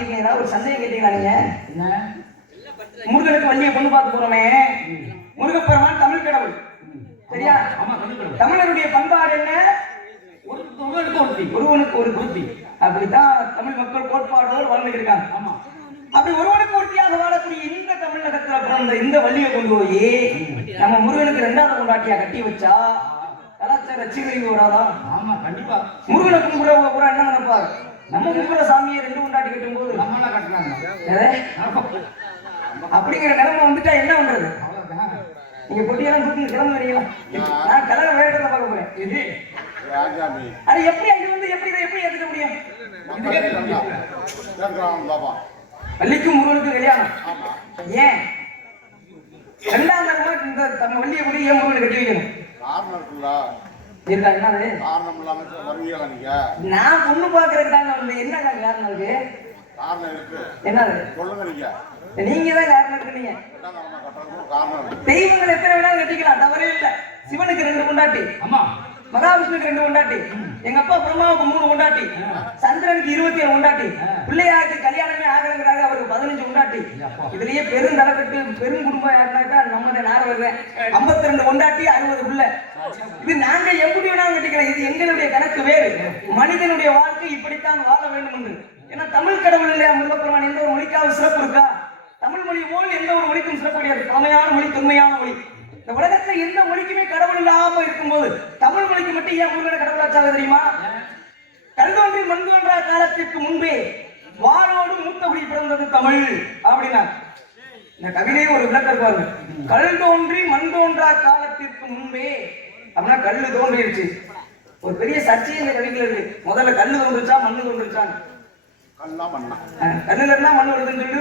மாட்டிருக்கீங்க. ஏதாவது ஒரு சந்தேகம் கேட்டீங்களா நீங்க? முருகனுக்கு வள்ளியை பொண்ணு பார்த்து போறோமே, முருகப்பெருமான் தமிழ் கடவுள் சரியா? தமிழருடைய பண்பாடு என்ன? ஒருவனுக்கு ஒரு புத்தி. அப்படித்தான் தமிழ் மக்கள் கோட்பாடோடு வாழ்ந்துட்டு இருக்காங்க. ஆமா, அப்படி ஒருவனுக்கு ஒருத்தியாக வாழக்கூடிய இந்த தமிழகத்துல பிறந்த இந்த வள்ளியை கொண்டு போய் நம்ம முருகனுக்கு 2வது கொண்டாட்டியா கட்டி வச்சா கலாச்சார சீரழிவு வராதா? ஆமா, கண்டிப்பா. முருகனை கும்பிட பூரா என்ன நினைப்பாரு? நம்ம கும்பிட சாமியை 2 கொண்டாட்டி கட்டும் போது நம்மளாம் கட்டலாம் அப்படிங்கிற நிலைமை வந்துட்டா என்ன பண்றது? நீங்க பொட்டியெல்லாம் தூக்கி கிளம்பு வரீங்களா? நான் கலரை வேற இடத்துல பார்க்க போறேன். அது எப்படி இது வந்து எப்படி ஏத்துக்க முடியும்? வள்ளிக்கும் முருகனுக்கும் கல்யாணம் ஏன்? 2ஆம் தரமா இந்த நம்ம வள்ளியை கூட ஏன் முருகனை கட்டி வைக்கணும்? நான் பொண்ணு பாக்குறதுக்கு தாங்க வந்து என்ன காரணம் இருக்கு? என்னது நீங்க தான் காரணம் இருக்கீங்க. தெய்வங்கள் எத்தனை வேணாலும் கட்டிக்கலாம், தவறே இல்லை. சிவனுக்கு 2 கொண்டாட்டி, மகாவிஷ்ணுக்கு 2 கொண்டாட்டி, எங்க அப்பா பிரம்மாவுக்கு 3 கொண்டாட்டி, சந்திரனுக்கு 27 கொண்டாட்டி, பிள்ளையாருக்கு கல்யாணமே ஆகலங்கிறாங்க அவருக்கு 15 கொண்டாட்டி. இதுலயே பெருந்தலைக்கட்டு பெரும் குடும்பம் யாருனாக்கா நம்ம நாரவர் 52 கொண்டாட்டி 60 பிள்ளை. இது நாங்க எப்படி வேணாலும் கட்டிக்கலாம், இது எங்களுடைய கணக்கு வேறு. மனிதனுடைய வாழ்க்கை இப்படித்தான் வாழ வேண்டும் என்று. ஏன்னா தமிழ் கடவுள் இல்லையா முருகப்பெருமான்? எந்த ஒரு மொழிக்காவது சிறப்பு இருக்கா? தமிழ் மொழி போல் எந்த ஒரு மொழிக்கும் சிறப்பு கிடையாது. தொன்மையான மொழி, தொன்மையான மொழி. இந்த உலகத்துல எந்த மொழிக்குமே கடவுள் இல்லாம இருக்கும்போது தமிழ் மொழிக்கு மட்டும் ஏன் முருகனை கடவுளாச்சாக தெரியுமா? கல் தோன்றி மண் தோன்றா காலத்திற்கு முன்பே வானோடு மூத்த குடி பிறந்தது தமிழ் அப்படின்னா இந்த கவிதையை ஒரு விளக்கம் இருப்பாரு. கல் தோன்றி மண் தோன்றா காலத்திற்கு முன்பே அப்படின்னா கல்லு தோன்றிடுச்சு. ஒரு பெரிய சர்ச்சை இந்த கவிதைகள் இருக்கு. முதல்ல கல்லு தோன்றுச்சா மண்ணு தோன்றுச்சான்னு, கல்லுல இருந்தா மண்ணு வருதுன்னு சொல்லி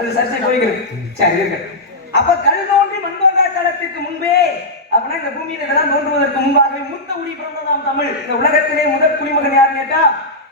ஒரு சர்ச்சை போய்கிறது. சரி இருக்கு. அப்ப கல் தோன்றி மண் தோன்றா காலத்திற்கு முன்பே அப்படின்னா இந்த பூமியில இதெல்லாம் தோன்றுவதற்கு முன்பாகவே மூத்த குடி பிறந்ததாம் தமிழ். இந்த உலகத்திலே முதல் குடிமகன் யாருன்னு கேட்டா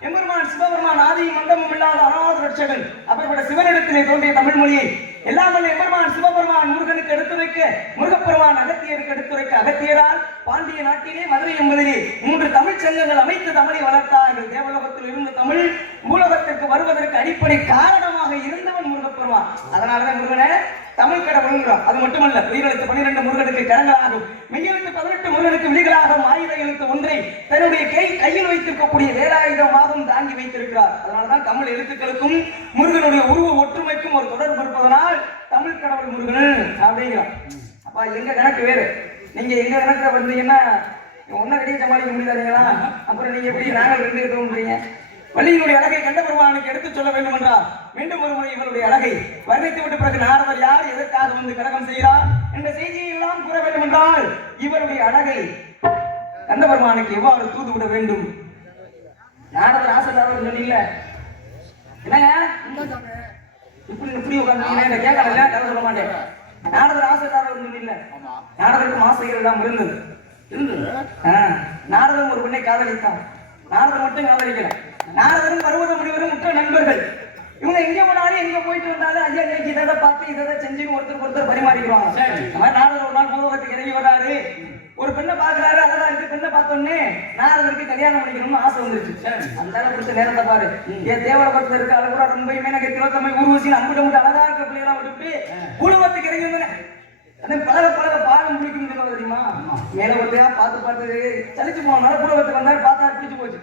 எம்பெருமான் சிவபெருமான் ஆதியும் மந்தமும் இல்லாத அநாத ரட்சகன். அப்படிப்பட்ட சிவனிடத்திலே தோன்றிய தமிழ் மொழியை எல்லாம் எம்பெருமான் சிவபெருமான் முருகனுக்கு எடுத்துரைக்க, முருகப்பெருமான் அகத்தியருக்கு எடுத்துரைக்க, அகத்தியரால் பாண்டிய நாட்டிலே மதுரை என்பதிலே 3 தமிழ் சங்கங்கள் அமைத்து தமிழை வளர்த்தார்கள். தேவலோகத்தில் இருந்த தமிழ் மூலகத்திற்கு வருவதற்கு அடிப்படை காரணமாக இருந்தவன் முருகப்பெருமான். அதனாலதான் முருகனை தமிழ் கடவுள்ங்கிறோம். அது மட்டுமல்ல, உயிரெழுத்து 12 முருகனுக்கு கரங்களாகும், மெய்யெழுத்து 18 முருகனுக்கு விழிகளாகும், ஆயுத எழுத்து ஒன்றை தன்னுடைய கையில் வைத்திருக்கக்கூடிய வேலாயுதமாகவும் தாங்கி வைத்திருக்கிறார். அதனாலதான் தமிழ் எழுத்துக்களுக்கும் முருகனுடைய உருவ ஒற்றுமைக்கும் ஒரு தொடர்பு இருப்பதனால் தமிழ் கடவுள் முருகன் அப்படிங்கிறோம். அப்ப எங்க கணக்கு வேறு. நீங்க எங்க கணக்குல வந்தீங்கன்னா ஒன்னும் கடையை சமாளிக்க முடியாதுங்களா? அப்புறம் நீங்க எப்படி நாங்கள் 2 எடுத்துறீங்க? வள்ளியினுடைய அழகை கண்ட பெருமானுக்கு எடுத்து சொல்ல வேண்டும் என்றால் மீண்டும் ஒரு முறை இவருடைய அழகை வர்ணித்து விட்ட பிறகு நாரதர் யார், எதற்காக வந்து கலகம் செய்கிறார் என்ற செய்தியை எல்லாம் கூற வேண்டும் என்றால் இவருடைய அழகை கண்ட பெருமானுக்கு எவ்வாறு தூது விட வேண்டும்? நாரதர் ஆசைதாரர் சொன்னீங்க என்னங்க இப்படி உட்காந்து கேட்கல, கதை சொல்ல மாட்டேன். நாரதர் ஆசைதாரர் சொன்னீங்க. நாரதருக்கு ஆசைகள் எல்லாம் இருந்தது. நாரதன் ஒரு பெண்ணை காதலித்தான். நாரதர் மட்டும் காதலிக்கல, நாரதரும் பருவத முனிவரும் உற்ற நண்பர்கள். இவங்க எங்க போனாலும் எங்க போயிட்டு வந்தாலும் ஐயா இன்னைக்கு இதை பார்த்து இதை செஞ்சுன்னு ஒருத்தர் பரிமாறிக்குவாங்க. நாரதர் ஒரு நாள் பூலோகத்துக்கு இறங்கி வராரு, ஒரு பெண்ணை பாக்குறாரு, அழகா இருக்கு. பெண்ணை பார்த்தோன்னே நாரதருக்கு கல்யாணம் பண்ணிக்கணும்னு ஆசை வந்துருச்சு. அந்த பிடிச்ச நேரத்தை பாரு, என் தேவலோகத்துல இருக்க அழகா ரொம்பயுமே எனக்கு திலோத்தமை ஊர்வசி அம்பிட்டு அழகா இருக்க பிள்ளைகளா விட்டுட்டு பூலோகத்துக்கு இறங்கி வந்தேன். பழக பாலம் பிடிக்கும் தெரியுமா? மேல ஒருத்தையா பார்த்து சலிச்சு போனால பூலோகத்துக்கு வந்தாரு, பார்த்தாரு, பிடிச்சு போச்சு.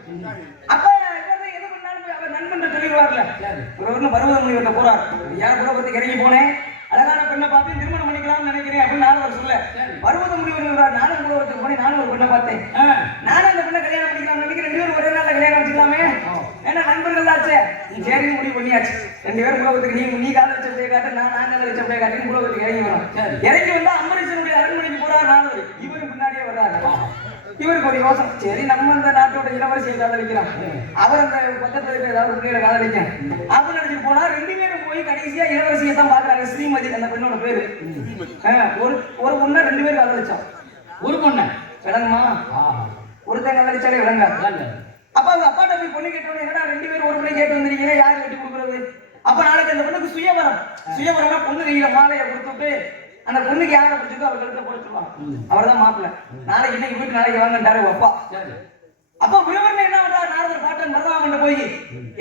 அப்ப எது பண்ணாலும் அவர் நண்பன் சொல்லிடுவார்ல. ஒரு பருவத முனிவர்கிட்ட போறார், யார் பூலோகத்துக்கு இறங்கி போனேன், அழகான பெண்ணை பார்த்து திருமணம் பண்ணிக்கலாம்னு நினைக்கிறேன் அப்படின்னு நானும் சொல்ல. பருவத முனிவர் நானும் பூலோகத்துக்கு போனேன், நானும் ஒரு பெண்ணை பார்த்தேன், நானும் அந்த பெண்ணை கல்யாணம் பண்ணிக்கலாம்னு நினைக்கிறேன். 2 பேரும் ஒரே நாள்ல கல்யாணம் வச்சுக்கலாமே, ஏன்னா நண்பர்கள் ஆச்சு. சரி முடிவு பண்ணியாச்சு. 2 பேரும் பூலோகத்துக்கு நீ காதல் வச்ச பிள்ளைய காட்டு, நான் காதல் வச்ச பிள்ளைய காட்டுன்னு பூலோகத்துக்கு இறங்கி வரும். இறங்கி வந்தா அம்பரீஷனுடைய அரண்மனைக்கு போறாரு நானூறு, இவரும் பின்னாடியே வர்றாரு. இவருக்கு ஒரு யோசனை, சரி நம்ம இந்த நாட்டோட இளவரசியை காதலிக்கிறான், அவர் அந்த பக்கத்துல இருக்க ஏதாவது பிள்ளைகளை காதலிக்க அப்படின்னு நினைச்சிட்டு போனா 2 பேரும் போய் கடைசியா இளவரசியை தான் பாக்குறாங்க. ஸ்ரீமதி அந்த பெண்ணோட பேரு. ஒரு பொண்ணை 2 பேரும் காதலிச்சான். ஒரு பொண்ணை விளங்குமா? ஒருத்தன் காதலிச்சாலே விளங்காது. அப்ப அவங்க அப்பாட்ட போய் பொண்ணு கேட்டோன்னு, என்னடா 2 பேரும் ஒரு பிள்ளை கேட்டு வந்திருக்கீங்க, யாரு கட்டி கொடுக்குறது? அப்ப நாளைக்கு அந்த பொண்ணுக்கு சுயவரம் பொண்ணு கையில மாலையை கொடுத்துட்டு அந்த பொண்ணுக்கு யாரை பிடிச்சதோ அவர் கழுத்தை போட சொல்லுவாங்க. அவர் தான் மாப்பிள்ள. நாளைக்கு இன்னைக்கு வீட்டு நாளைக்கு வாங்கன்றாரு அப்பா. அப்ப விழுவர்ல என்ன பண்றாரு? நாரதர் பாட்டன் பரதாமன் போய்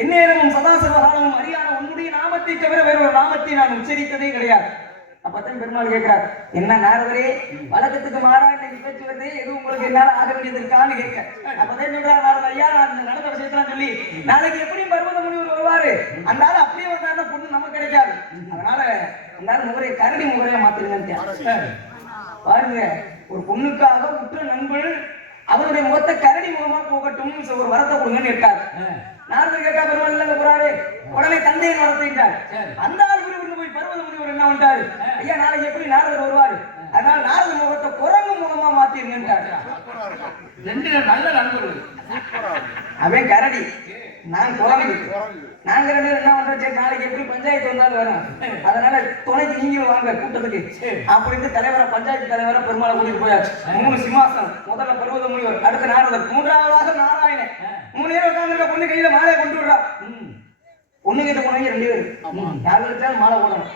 எந்நேரமும் சதாசர்வகாலமும் நாமத்தை தவிர வேற ஒரு நாமத்தை நான் உச்சரித்ததே கிடையாது. அப்பதான் பெருமாள் கேட்கிறார், என்ன நாரதரே வழக்கத்துக்கு மாறா இன்னைக்கு பேச்சு வருது, எது உங்களுக்கு என்னால ஆக வேண்டியது இருக்கான்னு கேட்க. அப்பதான் சொல்றாரு நாரதர், ஐயா அந்த நடந்த விஷயத்தான் சொல்லி நாளைக்கு எப்படியும் பர்வத முனிவர் வருவாரு, அந்த ஆள் அப்படியே வந்தாருன்னா பொண்ணு நமக்கு கிடைக்காது, அதனால அந்த முகரையை கரடி முகரையா மாத்திருங்க. பாருங்க, ஒரு பொண்ணுக்காக உற்ற நண்பன் அவருடைய முகத்தை கரடி முகமா போகட்டும் ஒரு வரத்தை கொடுங்கன்னு கேட்டார். நாரதர் கேட்டா பெருமாள் இல்லங்க போறாரு, உடனே தந்தையின் வரத்தைட்டார். அந்த ஆள் போய் பர்வத முனிவர் என்ன பண்ணிட்டாரு, ஐயா நாளைக்கு எப்படி நாரதர் வருவாரு, அதனால நாரதர் முகத்தை குரங்கு முகமா மாத்திருங்க. நல்ல நண்பர்கள் அவன் கரடி, நான் குரங்கு, நாங்க ரெண்டு என்ன பண்றோம், சரி நாளைக்கு எப்படி பஞ்சாயத்து வந்தாலும் வரும், அதனால துணைக்கு நீங்களும் வாங்க கூட்டத்துக்கு அப்படின்னு தலைவரை பஞ்சாயத்து தலைவரை பெருமாளை கூட்டிட்டு போயாச்சு. 3 சிம்மாசனம், முதல்ல பர்வத முனிவர், அடுத்த நாரதர், மூன்றாவதாக நாராயணன். 3 பேர் உட்கார்ந்து பொண்ணு கையில மாலையை கொண்டு விடுறா. பொண்ணு கிட்ட போனவங்க 2 பேர், யாருக்கிட்டாலும் மாலை போடணும்.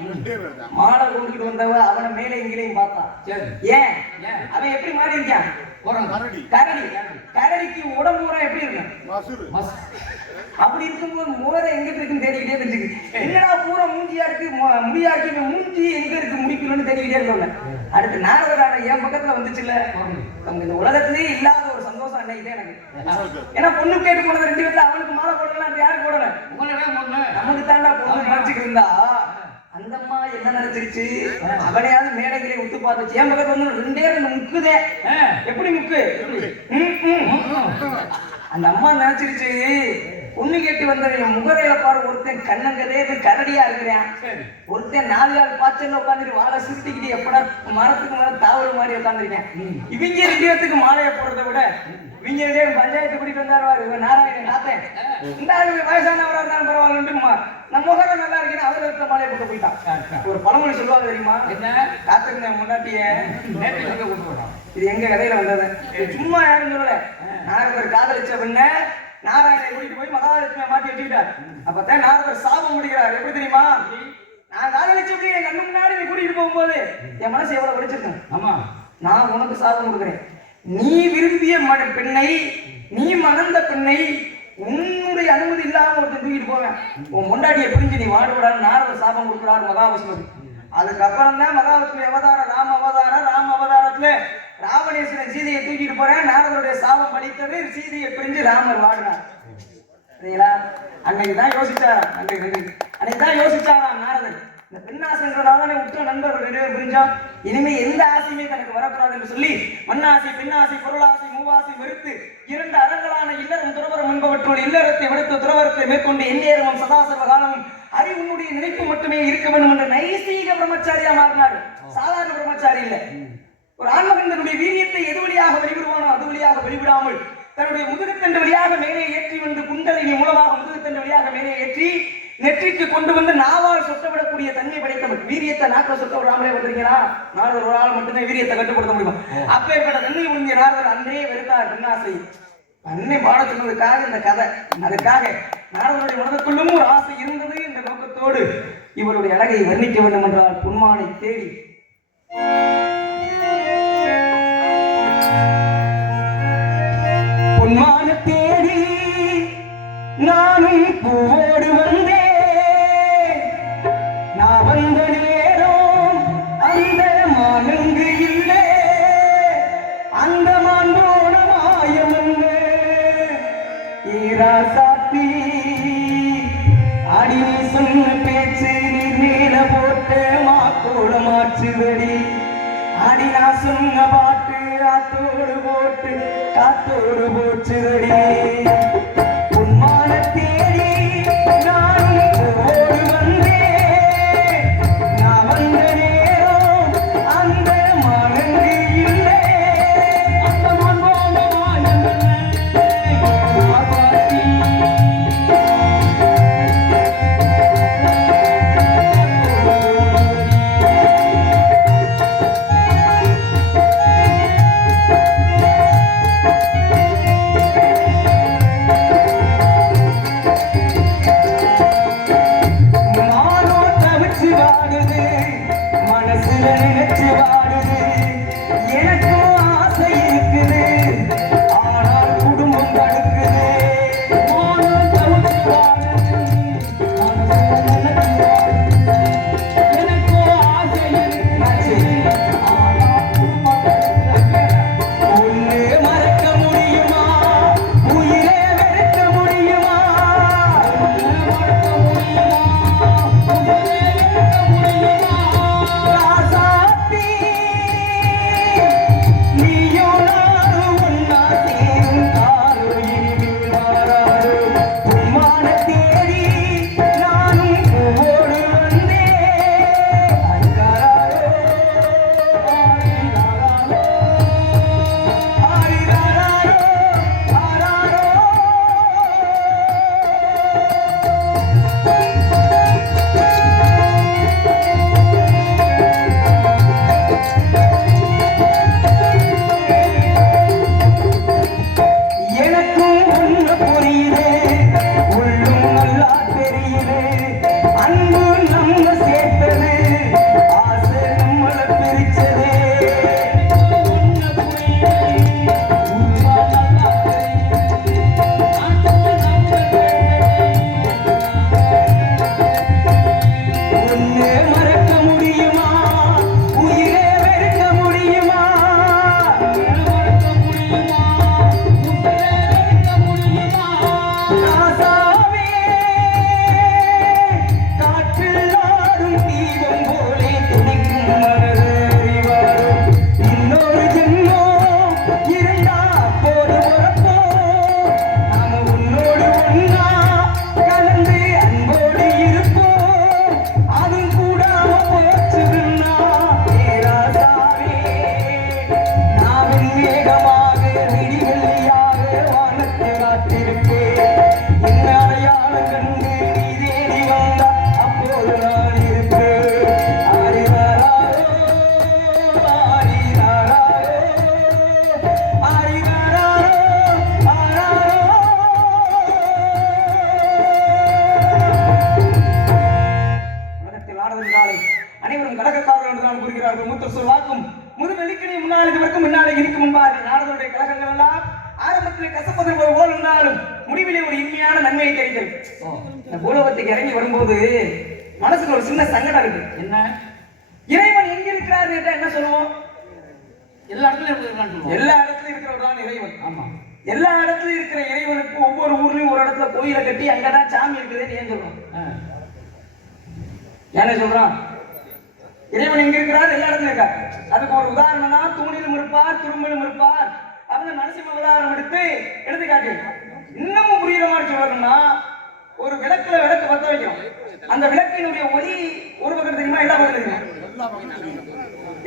மாலை கொண்டுகிட்டு வந்தவ அவனை மேலே இங்கேயும் பார்த்தா. ஏன் அவன் எப்படி மாறி இருக்கான், கரடி. கரடிக்கு உடம்பு பூரா எப்படி இருக்கும், அப்படி இருக்கும்போது முகரை எங்க இருக்குன்னு தேடிக்கிட்டே தெரிஞ்சுக்கு. என்னடா பூரா மூஞ்சியா இருக்கு, முடியா இருக்கு, மூஞ்சி எங்க இருக்கு முடிக்கணும்னு தேடிக்கிட்டே இருந்தோம்ல. அடுத்து நாரதரான என் பக்கத்துல வந்துச்சுல்ல, இந்த உலகத்திலேயே இல்லாத ஒரு சந்தோஷம் அன்னைக்குதான் எனக்கு. ஏன்னா பொண்ணு கேட்டு போனது 2 பேர்ல அவனுக்கு மாலை போடலாம், யாருக்கு போடணும், நமக்கு தாண்டா பொண்ணு நினைச்சுக்கிட்டு இருந்தா அந்த அம்மா என்ன நினைச்சிருச்சு, அவனையாவது மேடைகளை விட்டு பார்த்துச்சு. என் பக்கத்துல வந்து 2 முக்குதே, எப்படி முக்கு, அந்த அம்மா நினைச்சிருச்சு பொண்ணு கேட்டு வந்த முகரையில பாரு, ஒருத்தன் கண்ணங்கதே கரடியா இருக்கிறான், ஒருத்தன் 4 ஆள் பாய்ச்சல் உட்காந்துட்டு வாழை சுருட்டிக்கிட்டு எப்படா மரத்துக்கு மேல தாவல் மாதிரி உட்காந்துருக்கேன். இவங்க 2 பேத்துக்கு மாலையை போடுறதை விட இவங்க 2 பேரும் பஞ்சாயத்து கூட்டிட்டு வந்தாரு. நாராயணன் காத்தேன், இந்த வயசானவரா இருந்தாலும் பரவாயில்ல, நம்ம முகரை நல்லா இருக்கேன்னு அவர் இருக்கிற மாலையை போட்டு போயிட்டான். ஒரு பழமொழி சொல்லுவாங்க தெரியுமா, என்ன காத்துருந்த முன்னாட்டிய இது எங்க கதையில வந்தது, சும்மா யாரும் சொல்லல. நாரதர் காதலிச்ச பின்ன நாராயணனை கூட்டிட்டு போய் மகாலட்சுமியை மாத்தி வச்சுக்கிட்டார். அப்பதான் நாரதர் சாபம் முடிக்கிறார். எப்படி தெரியுமா, நான் காதலிச்சபடி என் கண்ணு முன்னாடி நீ கூட்டிட்டு போகும்போது என் மனசு எவ்வளவு படிச்சிருக்கேன். ஆமா, நான் உனக்கு சாபம் கொடுக்குறேன், நீ விரும்பிய பெண்ணை, நீ மணந்த பெண்ணை உன்னுடைய அனுமதி இல்லாம ஒருத்தர் தூக்கிட்டு போவேன், உன் முண்டாடியை பிரிஞ்சு நீ வாடுவிடான்னு நாரதர் சாபம் கொடுக்குறாரு மகாவிஷ்ணு. அதுக்கப்புறம் தான் மகாவிஷ்ணு அவதாரம், ராம அவதாரத்துல ராவணேஸ்வரன் சீதையை தூக்கிட்டு போறேன், நாரதருடைய சாபம் அளித்தது, சீதையை பிரிஞ்சு ராமர் வாடினார். சரிங்களா, அன்னைக்குதான் யோசிச்சாராம், அன்னைக்குதான் யோசிச்சாராம் நாரதன், இந்த பெண்ணாசைன்றதால உற்ற நண்பர்கள் 2 பேர் புரிஞ்சா இனிமே எந்த ஆசையுமே தனக்கு வரக்கூடாது என்று சொல்லி மண்ணாசை, பெண்ணாசை, பொருளாசை, மூவாசை வெறுத்து 2 அறங்களான இல்லறம் துறவரம் என்பவற்றுள் இல்லறத்தை விடுத்து துறவரத்தை மேற்கொண்டு எந்நேரமும் சதாசர்வ காலமும் அறிவுனுடைய நினைப்பு மட்டுமே இருக்க வேண்டும் என்ற நைசீக பிரம்மச்சாரியா மாறினார். சாதாரண பிரம்மச்சாரி இல்ல. ஒரு ஆண்மகன் தன்னுடைய வீரியத்தை எது வழியாக வெளிவிடுவானோ அது வழியாக வெளிவிடாமல் தன்னுடைய முதுகுத்தண்டு வழியாக மேலே ஏற்றி வந்து குண்டலினி மூலமாக முதுகுத்தண்டு வழியாக மேலே ஏற்றி நெற்றிக்கு கொண்டு வந்து நாவால் சொட்டவிடக்கூடிய தன்மை படைத்தவன். வீரியத்தை நாக்கில் சொட்ட விடாமலே வந்திருக்கிறா, நாரதர் ஒரு ஆள் மட்டும்தான் வீரியத்தை கட்டுப்படுத்த முடியும். அப்பேற்பட்ட தன்மை முடிஞ்ச நாரதர் அன்றே வெறுத்தார் பெண்ணாசை. அன்னை பாட சொன்னதுக்காக இந்த கதை, அதுக்காக நாரதருடைய மனதுக்குள்ளும் ஒரு ஆசை இருந்தது என்ற நோக்கத்தோடு இவருடைய அழகை வர்ணிக்க வேண்டும் என்றால் பொன்மானை தேடி பொன்மான தேடி நானும் பூவோடு வந்தேன், நான் வந்த நேரம் அந்த மானங்கு இல்லை, அந்த மாண்டோட மாயம் ஈராசாத்தி அடி நீ சொன்ன பேச்சு நீர் மேல போட்ட மாத்தோட மாற்றுவடி, அடி நான் சொன்ன பாட்டு ஆத்தோடு போட்டு காத்தோடு போச்சுவடி. உன்மான தேடி நானும் ஓடு வந்தேன், நான் வந்த நேரம் அந்த மானங்கு இல்லை, அந்த மானோட மாயம் அன்பு நம்ம சேர்த்தது ஆசை நம்மளை பிரிச்சது அனைவரும் கலகக்காரர்கள் என்றுதான் கூறுகிறார்கள். மூத்தர் சொல்வாக்கும் முதுவெளிக்கினை முன்னாளுக்கு முன்னாலே இருக்கும் முன்பாக நாரதனுடைய கலகங்கள் எல்லாம் ஆரம்பத்தில் கசப்பது போல் இருந்தாலும் முடிவிலே ஒரு இனிமையான நன்மையை தெரிகிறது. இந்த பூலோகத்துக்கு இறங்கி வரும்போது மனசுக்கு ஒரு சின்ன சங்கடம் இருக்கு. என்ன? இறைவன் எங்க இருக்கிறார் கேட்டா என்ன சொல்லுவோம்? எல்லா இடத்துலயும் எல்லா இடத்துலயும் இருக்கிறவர் தான் இறைவன். ஆமா, எல்லா இடத்துலயும் இருக்கிற இறைவனுக்கு ஒவ்வொரு ஊர்லயும் ஒரு இடத்துல கோயிலை கட்டி அங்கதான் சாமி இருக்குதுன்னு ஏன் சொல்றோம்? என்ன சொல்றான்? இறைவன் எங்க இருக்கிறார்? எல்லா இடத்துலயும் இருக்கார். அதுக்கு ஒரு உதாரணம் தான் தூணிலும் இருப்பார், துரும்பிலும் இருப்பார். அவங்க நரசிம்ம அவதாரம் எடுத்து காட்டு. இன்னமும் புரியுற மாதிரி சொல்லணும்னா ஒரு விளக்குல விளக்கு பத்த வைக்கிறோம். அந்த விளக்கினுடைய ஒளி ஒரு பக்கம் தெரியுமா? எல்லா பக்கம் தெரியுமா?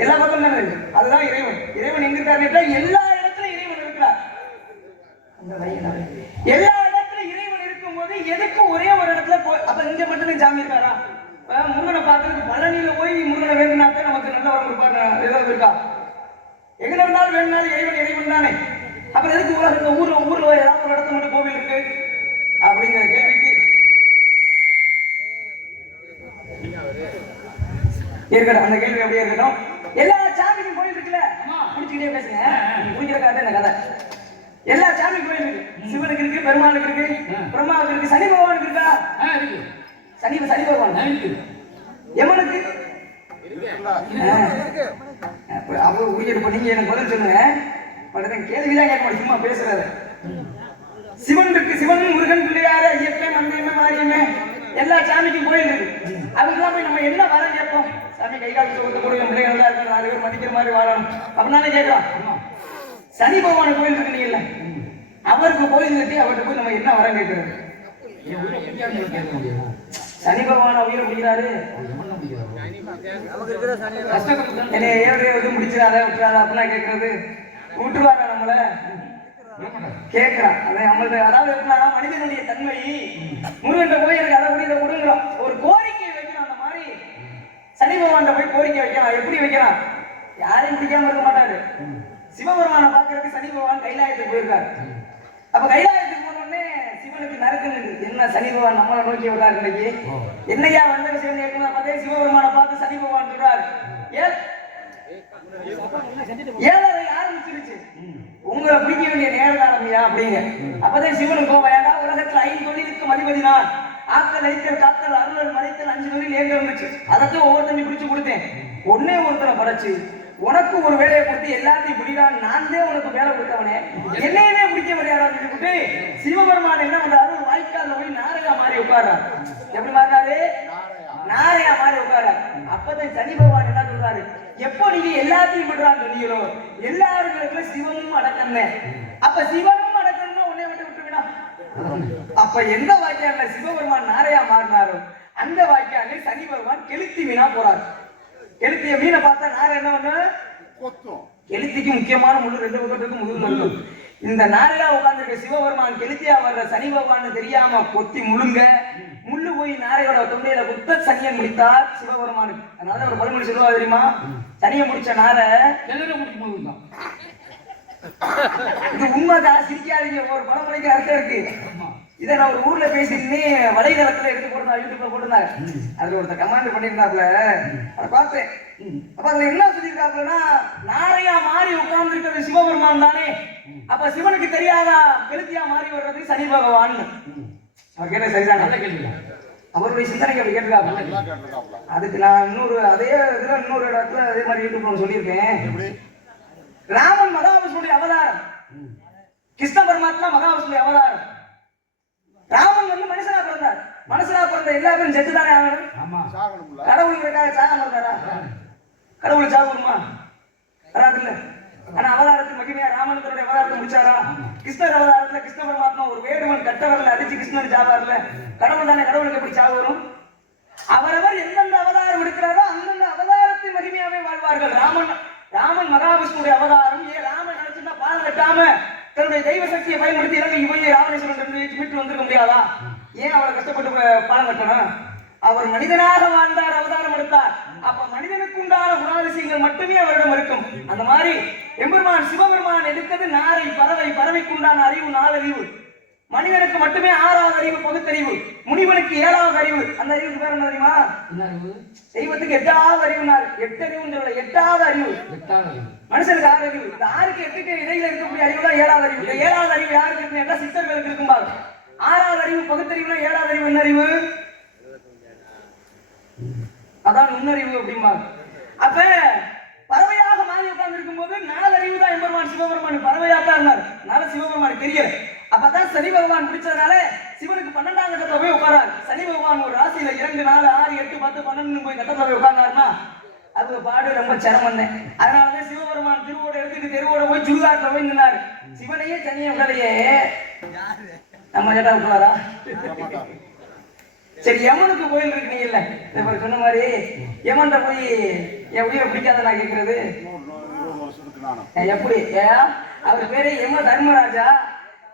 எல்லா பக்கம் தானே இருக்கு. அதுதான் இறைவன். இறைவன் எங்க இருக்காரு? எல்லா இடத்துலயும் இறைவன் இருக்கிறார். எல்லா இடத்துலயும் இறைவன் இருக்கும் போது எதுக்கு ஒரே ஒரு இடத்துல அப்ப இங்க மட்டும் சாமி இருக்காரா? முருகனை பார்க்கறதுக்கு பழனியில போய் முருகனை வேணும்னாக்க நமக்கு நல்ல வரம் கொடுப்பாரு. ஏதாவது இருக்கா? எங்க இருந்தாலும் வேணும்னாலும் இறைவன் தானே. அப்புறம் எதுக்கு உலகத்துல ஊர்ல ஏதாவது ஒரு இடத்துல மட்டும் கோவில் இருக்கு அப்படிங்கிற கேள்விக்கு இருக்கட்டும். அந்த கேள்வி அப்படியே இருக்கட்டும். எல்லா சாமிக்கும் கோயில் இருக்குல்ல, குடிச்சுக்கிட்டே பேசுங்க. குடிக்கிற கதை என்ன கதை? எல்லா சாமி கோயில் இருக்கு. சிவனுக்கு இருக்கு, பெருமாளுக்கு இருக்கு, பிரம்மாவுக்கு இருக்கு, சனி பகவானுக்கு இருக்கா? சனி பகவான் இருக்கு. எமனுக்கு அவ்வளவு உயிர். நீங்க எனக்கு பதில் சொல்லுங்க. கேள்விதான் கேட்க மாட்டேன், சும்மா பேசுறாரு. சிவன் இருக்கு, சிவன், முருகன், பிள்ளையாரு, ஐயப்பே, மந்தையமே, மாரியமே, எல்லா சாமிக்கும் கோயில் இருக்கு. அதுக்கெல்லாம் போய் நம்ம என்ன வர கேட்போம்? சாமி கை காலத்து கொடுத்து கொடுக்க பிள்ளைகள் தான் இருக்கு, 4 பேர் மதிக்கிற மாதிரி வாழணும் அப்படின்னாலே கேட்கலாம். சனி பகவான் கோயில் இருக்கு இல்ல, அவருக்கு கோயில் கட்டி அவர்கிட்ட போய் நம்ம என்ன வர கேட்கிறது? சனி பகவான் உயிரை பிடிக்கிறாரு. என்ன 7 முடிச்சிடாத விட்டுறாத அப்படின்னா கேட்கறது? விட்டுருவாரா நம்மள? கேட்கிறான். அதாவது மனிதனுடைய தன்மை. முருகன் போய் எனக்கு அதை கூட இதை கொடுங்கிறோம். ஒரு கோரிக்கை வைக்கிறான். அந்த மாதிரி சனி பகவான் போய் கோரிக்கை வைக்கிறான். எப்படி வைக்கிறான்? யாரையும் பிடிக்காம இருக்க மாட்டாரு. சிவபெருமானை பார்க்கறதுக்கு சனி பகவான் கைலாயத்துக்கு போயிருக்காரு. அப்ப கைலாயத்துக்கு போனோடனே சிவனுக்கு நறுக்குன்னு என்ன சனி பகவான் நம்மளை நோக்கி விடுறாரு. இன்னைக்கு என்னையா வந்த விஷயம் பார்த்தே சிவபெருமானை பார்த்து சனி பகவான் சொல்றாரு, 7:30 ஆரம்பிச்சிருச்சு, உங்களை பிடிக்க வேண்டிய நேரம் ஆரம்பியா அப்படிங்க. அப்பதான் சிவனுக்கு வேண்டாம், உலகத்துல 5 தொழிலுக்கு அதிபதி நான், ஆக்கல், அழித்தல், காத்தல், அருளல், மறைத்தல் 5 தொழில் ஏங்க இருந்துச்சு. அதைத்தான் ஒவ்வொருத்தரையும் பிடிச்சு கொடுத்தேன். ஒன்னே ஒருத்தனை படைச்சு உனக்கு ஒரு வேலையை கொடுத்து எல்லாத்தையும் பிடிதான், நான் தான் உனக்கு வேலை கொடுத்தவனே, என்னையவே பிடிக்க முடியாதான்னு சொல்லிவிட்டு சிவபெருமான் என்ன பண்றாரு? ஒரு வாய்க்கால போய் நாரையா மாறி உட்கார்றாரு. எப்படி மாறினாரு? நாரையா மாறி உட்கார்றாரு. அப்பதான் சனி பகவான் என்ன சொல்றாரு? எப்போ நீங்க எல்லாத்தையும் விடுறான்னு சொன்னீங்களோ எல்லாருக்கும் சிவனும் அடக்கண்ணே. அப்ப சிவனும் அடக்கணும்னா உன்னை விட்டு விட்டுவிடா. அப்ப எந்த வாய்க்கால சிவபெருமான் நாரையா மாறினாரோ அந்த வாய்க்கால சனி பகவான் கெளுத்தி மீனா போறாரு. கெளுத்திய மீனை பார்த்தா நாரை என்ன பண்ண? கெளுத்திக்கு முக்கியமான முள்ளு 2 பக்கத்துக்கு முதுகுல இருக்கும். இந்த நாரையா உட்கார்ந்துருக்க சிவபெருமான் கெளுத்தியா வர்ற சனி பகவான் தெரியாம கொத்தி முழுங்க, முள்ளு போய் நாரையோட தொண்டையில குத்த சனியை முடித்தார் சிவபெருமானுக்கு. அதனால ஒரு பழமொழி சொல்லுவா தெரியுமா? சனியை முடிச்ச நாரை முடிக்கும். இது உண்மைதான், சிரிக்காதீங்க. ஒரு பழமொழிக்கு அர்த்தம் இருக்கு. இதை நான் ஒரு ஊர்ல பேசியிருந்தேன், வலைதளத்துல எடுத்து போட்டு யூடியூப்ல போட்டிருந்தாங்க. அதுல ஒருத்தர் கமாண்ட் பண்ணியிருந்தாப்புல, அதை பார்த்தேன். அப்ப அதுல என்ன சொல்லியிருக்காப்புலன்னா, நாரையா மாறி உட்கார்ந்து இருக்கிறது சிவபெருமான் தானே, அப்ப சிவனுக்கு தெரியாதா கெளுத்தியா மாறி வர்றது சனி பகவான். அவர் கேட்ட சரிதான், அவருடைய சிந்தனைக்கு அப்படி கேட்டிருக்காங்க. அதுக்கு நான் இன்னொரு அதே இதுல இன்னொரு இடத்துல அதே மாதிரி யூடியூப்ல சொல்லியிருக்கேன். ராமன் மகாவிஷ்ணுடைய அவதாரம், கிருஷ்ண பரமாத்மா மகாவிஷ்ணுடைய அவதாரம். ராமன் வந்து மனுஷனா பிறந்தார். மனுஷனா பிறந்த எல்லா பேரும் செத்துதானே ஆகணும். கடவுளுக்காக சாகாம இருந்தாரா? கடவுள் சாகுமா? வராது இல்ல. ஆனா அவதாரத்தின் மகிமையா ராமன் தன்னுடைய அவதாரத்தை முடிச்சாரா? கிருஷ்ணர் அவதாரத்துல கிருஷ்ண பரமாத்மா ஒரு வேடுவன் கட்டவர்கள் அடிச்சு கிருஷ்ணன் சாவார்ல, கடவுள் தானே. கடவுளுக்கு எப்படி சாவு வரும்? அவரவர் எந்தெந்த அவதாரம் எடுக்கிறாரோ அந்தந்த அவதாரத்தின் மகிமையாவே வாழ்வார்கள். ராமன் மகாவிஷ்ணுடைய அவதாரம். ராமன் நினைச்சிருந்தா பால் கட்டாம தன்னுடைய தெய்வ சக்தியை பயன்படுத்தி இலங்கை போய் ராவணேஸ்வரன் மீட்டு வந்திருக்க முடியாதா? ஏன் அவரை கஷ்டப்பட்டு பாலம் கட்டணும்? அவர் மனிதனாக வாழ்ந்தார், அவதாரம் எடுத்தார். அப்ப மனிதனுக்கு உண்டான குணாதிசயங்கள் மட்டுமே அவரிடம் இருக்கும். அந்த மாதிரி எம்பெருமான் சிவபெருமான் எடுத்தது நாரை, பறவை. பறவைக்கு உண்டான அறிவு 4 அறிவு. மனிதனுக்கு மட்டுமே 6வது அறிவு பகுத்தறிவு, முனிவனுக்கு 7வது அறிவு. அந்த அறிவுக்கு பேர் என்ன தெரியுமா? தெய்வத்துக்கு 8வது அறிவுனார். 8 அறிவுன்னு சொல்ல, 8வது அறிவு. மனுஷனுக்கு 6 அறிவு. இந்த 6க்கு 8க்கு இடையில இருக்கக்கூடிய அறிவு தான் 7வது அறிவு. இந்த 7வது அறிவு யாருக்கு இருக்குன்னா சித்தர்களுக்கு இருக்கும்பாங்க. 6வது அறிவு பகுத்தறிவுனா 7வது அறிவு என்ன அறிவு? அதான் நுண்ணறிவு அப்படிம்பாங்க. அப்ப பறவையாக மாறி உட்கார்ந்து இருக்கும் போது 4 அறிவு தான் எம்பெருமான் சிவபெருமான் பறவையாக தான் இருந்தார். அதனால சிவபெருமான் தெரியல. அப்பதான் சனி பகவான் பிடிச்சதுனால சிவனுக்கு 12ஆம் கட்டத்துல போய் உட்காராரு. சனி பகவான் ஒரு ராசியில 2, 4, 6, 8, 10, 12 போய் கட்டத்துல போய் உட்கார்ந்தாருன்னா அது பாடு ரொம்ப சிரமம். அதனாலதான் சிவபெருமான் திருவோட எடுத்துட்டு தெருவோட போய் சுடுகாட்டுல போய் நின்னாரு. சிவனையே தனியே உடலையே நம்ம கேட்டா விட்டுவாரா? சரி, யமனுக்கு கோயில் இருக்கீங்கல்ல, சொன்ன மாதிரி யமன்ட போய் என் உயிரை பிடிக்காத நான் கேட்கறது எப்படி? அவர் பேரு யம தர்மராஜா.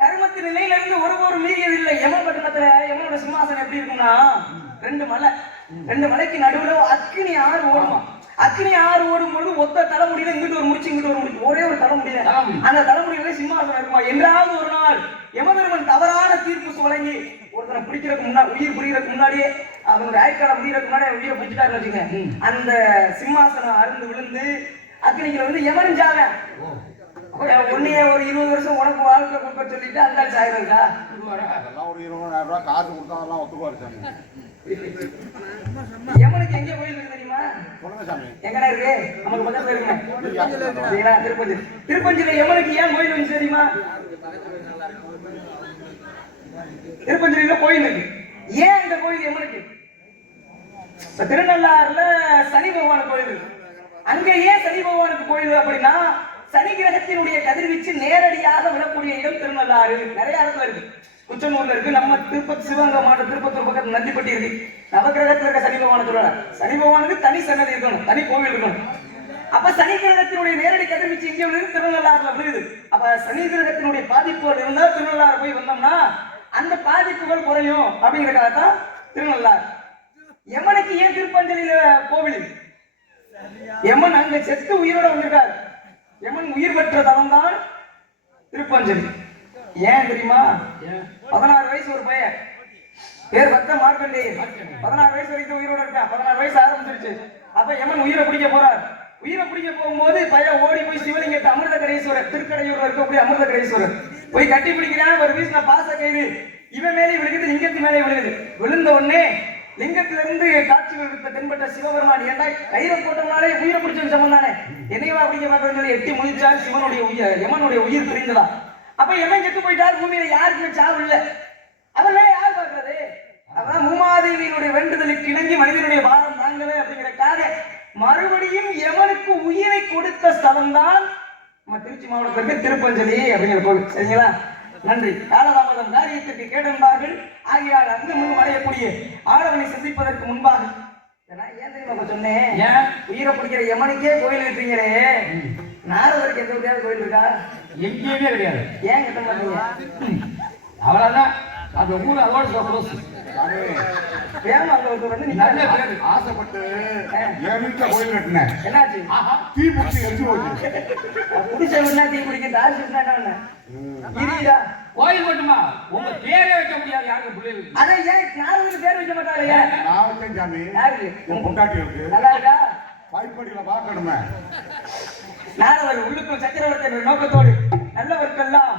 கர்மத்தின் நிலையில இருந்து ஒரு மீறியது இல்லை. யமபட்டணத்துல யமனோட சிம்மாசனம் எப்படி இருக்குன்னா 2 மலை, 2 மலைக்கு நடுவுல அக்னி ஆறு ஓடுமா. அக்னி ஆறு ஓடும்போது ஒத்த தலைமுடியில இங்கிட்டு ஒரு முடிச்சு இங்கிட்டு ஒரு முடிச்சு, ஒரே ஒரு தலைமுடியில அந்த தலைமுடியில சிம்மாசனம் இருக்குமா. என்றாவது ஒரு நாள் யமதர்மன் தவறான தீர்ப்பு வழங்கி ஒருத்தனை பிடிக்கிறதுக்கு முன்னாடி, உயிர் புரியறதுக்கு முன்னாடியே, அவனுடைய ஆய்க்காலம் முடியறதுக்கு முன்னாடி உயிரை பிடிச்சிட்டாருன்னு வச்சுங்க, அந்த சிம்மாசனம் அருந்து விழுந்து அக்னிக்கு வந்து எமரிஞ்சாவன். உன்னைய ஒரு 20 வருஷம் உனக்கு வாழ்க்கை கொடுக்க சொல்லிட்டு அந்த சாயிருக்கா ஒரு 20,000 ரூபாய் காசு கொடுத்தா அதெல்லாம் ஒத்துக்குவாரு. யமனுக்கு எங்க கோயில் இருக்கு தெரியுமா? எங்கடா இருக்கு? நமக்கு பக்கத்துல இருக்குங்க, திருப்பஞ்சி. திருப்பஞ்சில யமனுக்கு ஏன் கோயில் வந்து தெரியுமா? திருப்பஞ்சில கோயில் இருக்கு. ஏன் இந்த கோயில் யமனுக்கு? திருநள்ளாறுல சனி பகவான் கோயில் இருக்கு. அங்க ஏன் சனி பகவானுக்கு கோயில் அப்படின்னா, சனி கிரகத்தினுடைய கதிர்வீச்சு நேரடியாக விழக்கூடிய இடம் திருநள்ளாறு. நிறைய இடத்துல இருக்கு. குச்சனூர்ல இருக்கு, நம்ம திருப்பதி சிவகங்கை மாவட்டம் திருப்பத்தூர் பக்கத்துல நந்திப்பட்டி இருக்கு. நவகிரகத்துல இருக்க சனி பகவான சொல்றாங்க. சனி பகவானுக்கு தனி சன்னதி இருக்கணும், தனி கோவில் இருக்கணும். அப்ப சனி கிரகத்தினுடைய நேரடி கதிர்வீச்சு இங்கே விழுது, திருநள்ளாறுல விழுது. அப்ப சனி கிரகத்தினுடைய பாதிப்புகள் இருந்தா திருநள்ளாறு போய் வந்தோம்னா அந்த பாதிப்புகள் குறையும் அப்படிங்கிறதுக்காகத்தான் திருநள்ளாறு. யமனுக்கு ஏன் திருப்பஞ்சலியில கோவில்? யமன் அங்க செத்து உயிரோட வந்திருக்காரு. யமன் உயிர் பெற்ற தலம் தான் திருப்பஞ்சலி. ஏன் தெரியுமா? 16 வயசு ஒரு பையன், பேர் பக்த மார்க்கண்டேயன். 16 வயசு வரைக்கும் உயிரோட இருக்கான். 16 வயசு ஆரம்பிச்சிருச்சு. அப்ப யமன் உயிரை பிடிக்க போறார். உயிரை பிடிக்க போகும்போது பையன் ஓடி போய் சிவலிங்கத்தை அமிர்தகரேஸ்வரர், திருக்கடையூர்ல இருக்கக்கூடிய அமிர்தகரேஸ்வரர் போய் கட்டி பிடிக்கிறான். ஒரு வீசின பாச கயிறு இவன் மேலே விழுகுது, லிங்கத்து மேலே விழுகுது. விழுந்த உடனே லிங்கத்திலிருந்து காட்சிகள் தென்பட்ட சிவபெருமான், ஏண்டா கயிறை போட்டவனாலே உயிரை பிடிச்ச சமம் தானே, என்னையவா பிடிக்க பார்க்கறது சொல்லி எட்டி முடிச்சார். சிவனுடைய உயிர், யமனுடைய உயிர் பிரிந்ததா. அப்ப யமன் செத்து போயிட்டார். பூமியில யாருக்குமே சாவு இல்லை. அதெல்லாம் யார் பார்க்கறது? அதான் மூமாதேவியினுடைய வேண்டுதலுக்கு இணங்கி மனிதனுடைய பாரம் தாங்கவே அப்படிங்கிறக்காக மறுபடியும் யமனுக்கு உயிரை கொடுத்த ஸ்தலம் தான் நம்ம திருச்சி மாவட்டத்திற்கு திருப்பஞ்சலி அப்படிங்கிற கோவில். சரிங்களா? நன்றி. காலதாமதம் காரியத்திற்கு கேட்டென்பார்கள். ஆகியால் அங்கு முன் அடையக்கூடிய ஆடவனை சந்திப்பதற்கு முன்பாக ஏன் தெரியுமா சொன்னேன்? உயிரை பிடிக்கிற யமனுக்கே கோயில் இருக்கீங்களே, நாரதருக்கு எந்த கோயில் இருக்கா? எங்கேயுமே கிடையாது. ஏன் கட்ட மாட்டீங்க? அவ்வளவுதான். அந்த ஊர் அதோட க்ளோஸ். சாமி, ஏமா அங்க வந்து நீ நல்ல பேரு. ஆசைப்பட்டு என் வீட்டுல கோயில் கட்டினேன். என்னாச்சு? ஆஹா. தீ பிடிச்சி எரிஞ்சு போச்சு. புடிச்ச விடா தீ குடிக்க தாசி விடா இருடா. கோயில் மட்டுமா உங்க பேரே வைக்க முடியாது யாருக்கு பிள்ளைகளுக்கு. அதான் ஏன் நாலு பேர் வைக்க மாட்டாங்க? நான் வச்சேன் சாமி. யாரு? என் பொண்டாட்டிகளுக்கு நல்லா இருக்கா? வாய்ப்படியில பார்க்கணுமே. நாரவர் உள்ளுக்குள் சக்கரவர்த்தி நோக்கத்தோடு நல்லவர்க்கெல்லாம்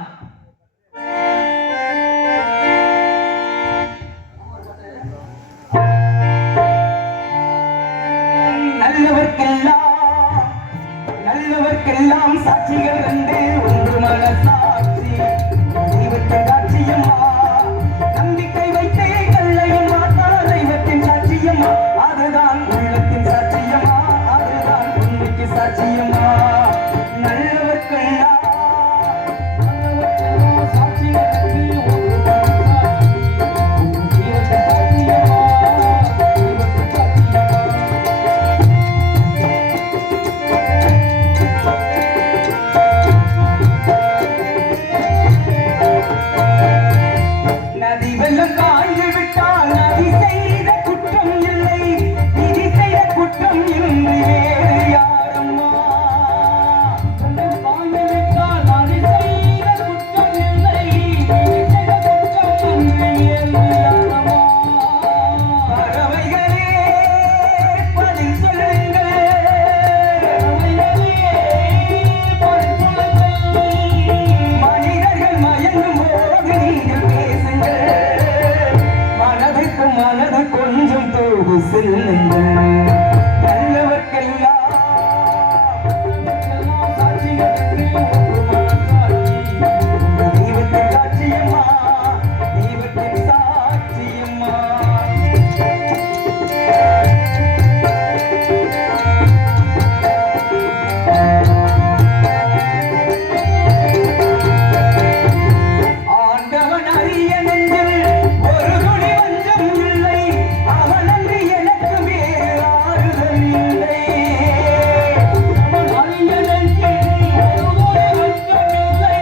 நல்லவர்க்கெல்லாம் சாட்சிகள் ரெண்டு ஒன்று மனசாட்சி தெய்வத்தின் சாட்சியம்மா நம்பிக்கை வைத்தே கல்லையும் மாத்தால் தெய்வத்தின் சாட்சியம்மா அதுதான் உள்ளத்தின் சாட்சியம்மா அதுதான் உண்மைக்கு சாட்சியம்மா நல்லவர்க்கெல்லாம் சாட்சிகள் ரெண்டு ஒன்று மனசாட்சி தெய்வத்தின் சாட்சியம்மா தெய்வத்தின் சாட்சியம்மா நதி வெள்ளம் காய்ந்து விட்டால் நதி செய்த குற்றம் இல்லை நிதி செய்த குற்றம் இருந்து வேறு யாரம்மா காய்ந்து விட்டால் நதி செய்த குற்றம் இல்லை நிதி செய்த குற்றம் இன்று வேறு யாரம்மா பறவைகளே பதில் சொல்லுங்கள் பதில் சொல்லுங்கள் மனிதர்கள் மயங்கும் போது நீங்கள் பேசுங்கள் மனதுக்கு மனது கொஞ்சம் தோடு செல்லுங்கள் நல்லவர்க்கெல்லாம் சாட்சிகள் தெய்வத்தின் சாட்சியம்மா தெய்வத்தின் சாட்சியம்மா ஆண்டவன் அறிய நெஞ்சில் ஒரு துளி வஞ்சம் இல்லை அவனன்றி எனக்கு வேறு ஆறுதல் இல்லை அவன் அறிய நெஞ்சில் ஒரு துளி வஞ்சம் இல்லை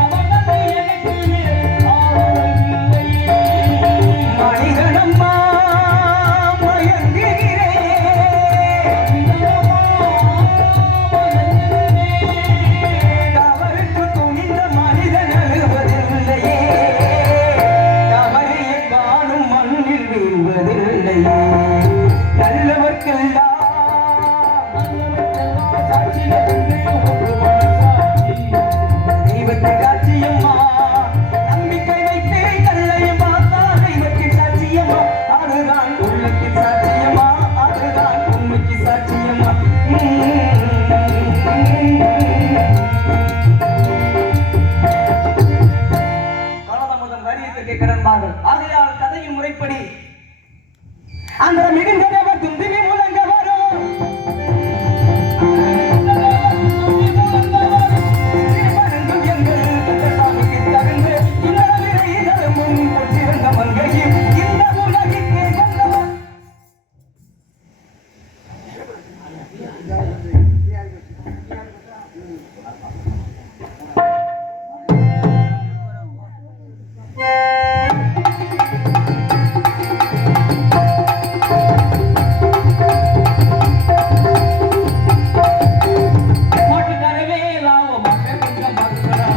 அவனன்றி எனக்கு வேறு ஆறுதல் இல்லை மனிதனம்மா மயங்குகிறேன் தவறுக்கு துணிந்த மனிதன் அழுவதில்லையே தவறையை காணும் மண்ணில் வீழ்வதில்லையே நல்லவர்க்கெல்லாம் சாட்சிகள் ஒன்று மனசாட்சி தெய்வத்தின் சாட்சியம்மா நம்பிக்கை வைத்தே கல்லையும் பார்த்தா தெய்வத்தின் சாட்சியம்மா அதுதான் உள்ளத்தின் சாட்சியம்மா அதுதான் உண்மைக்கு சாட்சியம்மா காலதாமதம் காரியத்திற்கு கடன்பார்கள் ஆகையால் கதையின் முறைப்படி அந்த மிகுந்தவர் தும்பினி முழங்க வரும் திருமணங்கும் எங்கள் கந்தசாமிக்கு தகுந்த இளவிரை இதழமும் பொற்றிருந்த மங்கையும் இந்த உலகிற்கே சொந்தவர் மாட்டுக்காரவே லாபம் கொஞ்சம் பார்த்துக்கிறா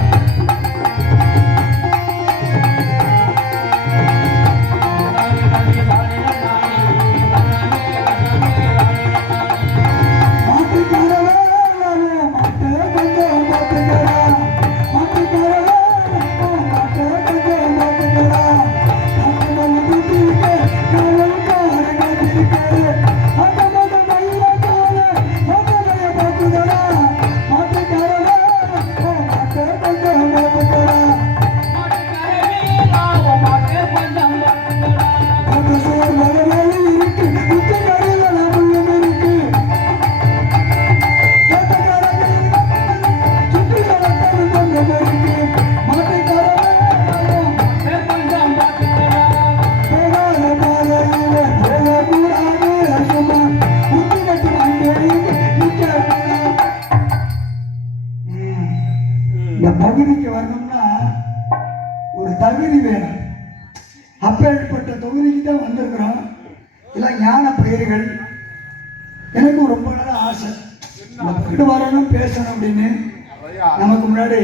இந்த பகுதிக்கு வரணும்னா ஒரு தகுதி வேணும். வந்திருக்கிறோம். எல்லாம் ஞான பயிர்கள். எனக்கும் ரொம்ப நாள் ஆசை மக்கள் வரணும் பேசணும் அப்படின்னு. நமக்கு முன்னாடி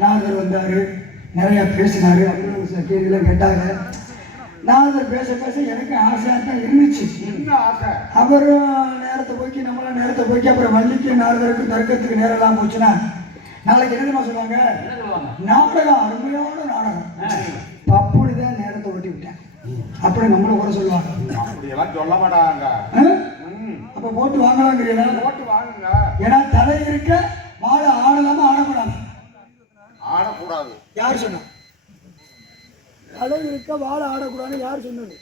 நாரதர் வந்தார், நிறையா பேசினார், அப்படின்னு சில கேள்வியெல்லாம் கேட்டாங்க. நாரதர் பேச பேச எனக்கு ஆசையாக தான் இருந்துச்சு. அவரும் நேரத்தை போக்கி நம்மளாம் நேரத்தை போக்கி அப்புறம் வள்ளிக்கு நாரதருக்கு தர்க்கத்துக்கு நேரெல்லாம் போச்சுன்னா நாளைக்கு என்ன சொல்லுவாங்க, நாடகம் அருமையான நாடகம் பப்புனு தான் நேரத்தை ஓட்டி விட்டேன் அப்படி நம்மளை கூட சொல்லுவாங்க. அப்படியெல்லாம் சொல்ல மாட்டாங்க. அப்ப போட்டு வாங்கலாங்கிறீங்களா? போட்டு வாங்குங்க. ஏன்னா தலை இருக்க மாடு ஆடலாம ஆடக்கூடாது. ஆடக்கூடாது யார் சொன்னா? தலை இருக்க வாழை ஆடக்கூடாதுன்னு யார் சொன்னது?